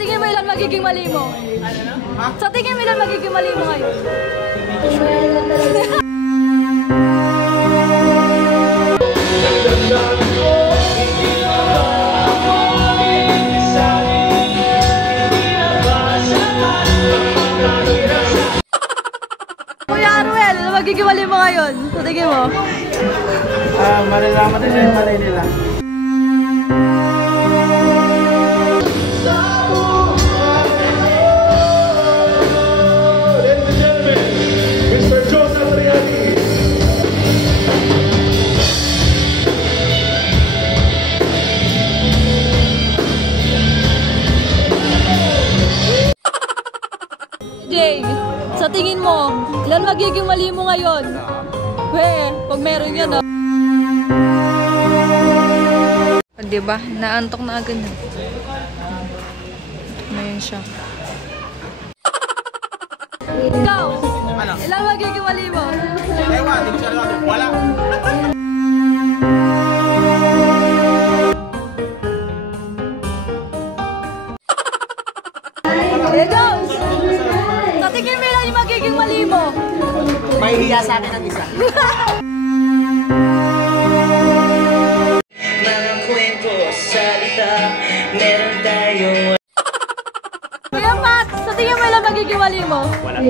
tingin mo ilan magiging mali mo? Sa tingin mo ilan magiging mali mo ngayon? Kuya Arwel, ilan magiging mali mo ngayon? Sa tingin mo? Malalaman din yung mali nila. Jay, sa tingin mo, ilan magiging mali mo ngayon? Pag meron yun, oh. Diba? Naantok na agad. Ngayon siya. Ikaw, ilan magiging mali mo? Ewan, hindi ko siya lang. Wala. Ikaw, sa tingin mo ilan yung magiging mali mo? May hiya sa akin ang isa. Mga kwento, salita, meron tayo. Kuya Pat, sa tingin mo ilan magiging mali mo? Wala.